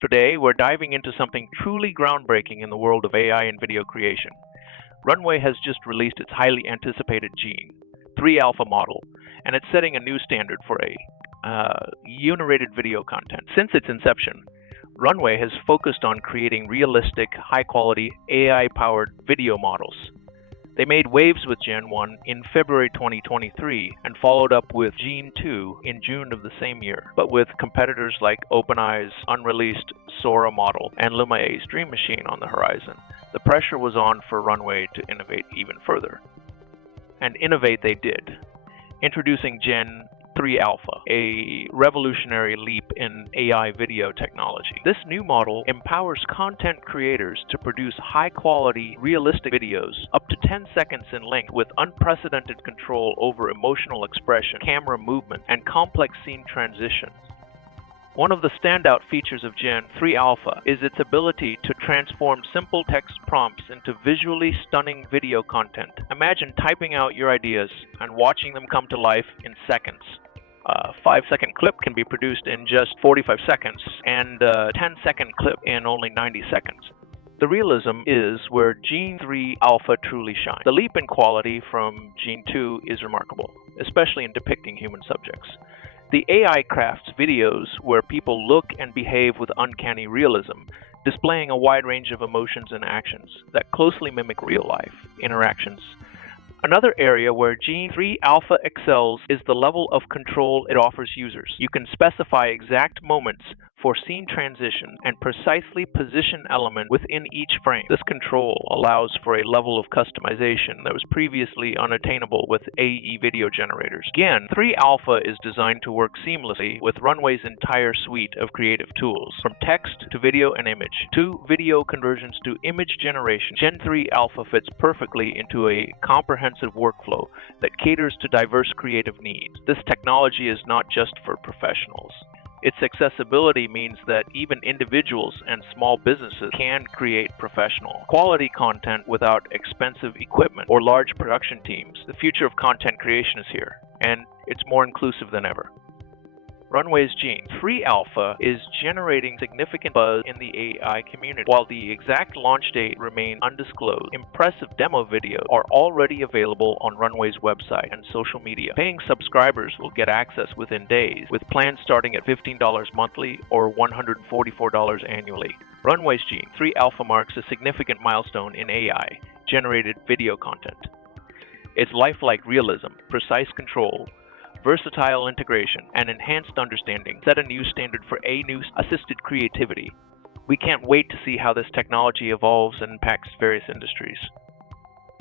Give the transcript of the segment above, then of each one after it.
Today, we're diving into something truly groundbreaking in the world of AI and video creation. Runway has just released its highly anticipated Gen-3 alpha model, and it's setting a new standard for unirated video content. Since its inception, Runway has focused on creating realistic, high-quality, AI-powered video models. They made waves with Gen-1 in February 2023 and followed up with Gen-2 in June of the same year. But with competitors like OpenAI's unreleased Sora model and LumaA's Dream Machine on the horizon, the pressure was on for Runway to innovate even further. And innovate they did, introducing Gen-3 Alpha, a revolutionary leap in AI video technology. This new model empowers content creators to produce high-quality, realistic videos up to 10 seconds in length with unprecedented control over emotional expression, camera movement, and complex scene transitions. One of the standout features of Gen-3 Alpha is its ability to transform simple text prompts into visually stunning video content. Imagine typing out your ideas and watching them come to life in seconds. A 5-second clip can be produced in just 45 seconds, and a 10-second clip in only 90 seconds. The realism is where Gen-3 Alpha truly shines. The leap in quality from Gen-2 is remarkable, especially in depicting human subjects. The AI crafts videos where people look and behave with uncanny realism, displaying a wide range of emotions and actions that closely mimic real-life interactions. Another area where Gen-3 Alpha excels is the level of control it offers users. You can specify exact moments for scene transition and precisely position elements within each frame. This control allows for a level of customization that was previously unattainable with AE video generators. Gen-3 Alpha is designed to work seamlessly with Runway's entire suite of creative tools, from text to video and image, to video conversions to image generation. Gen-3 Alpha fits perfectly into a comprehensive workflow that caters to diverse creative needs. This technology is not just for professionals. Its accessibility means that even individuals and small businesses can create professional, quality content without expensive equipment or large production teams. The future of content creation is here, and it's more inclusive than ever. Runway's Gen-3 Alpha is generating significant buzz in the AI community. While the exact launch date remains undisclosed, impressive demo videos are already available on Runway's website and social media. Paying subscribers will get access within days, with plans starting at $15 monthly or $144 annually. Runway's Gen-3 Alpha marks a significant milestone in AI-generated video content. Its lifelike realism, precise control, versatile integration, and enhanced understanding set a new standard for assisted creativity. We can't wait to see how this technology evolves and impacts various industries.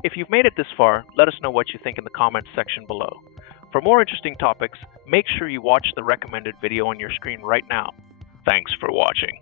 If you've made it this far, let us know what you think in the comments section below. For more interesting topics, make sure you watch the recommended video on your screen right now. Thanks for watching.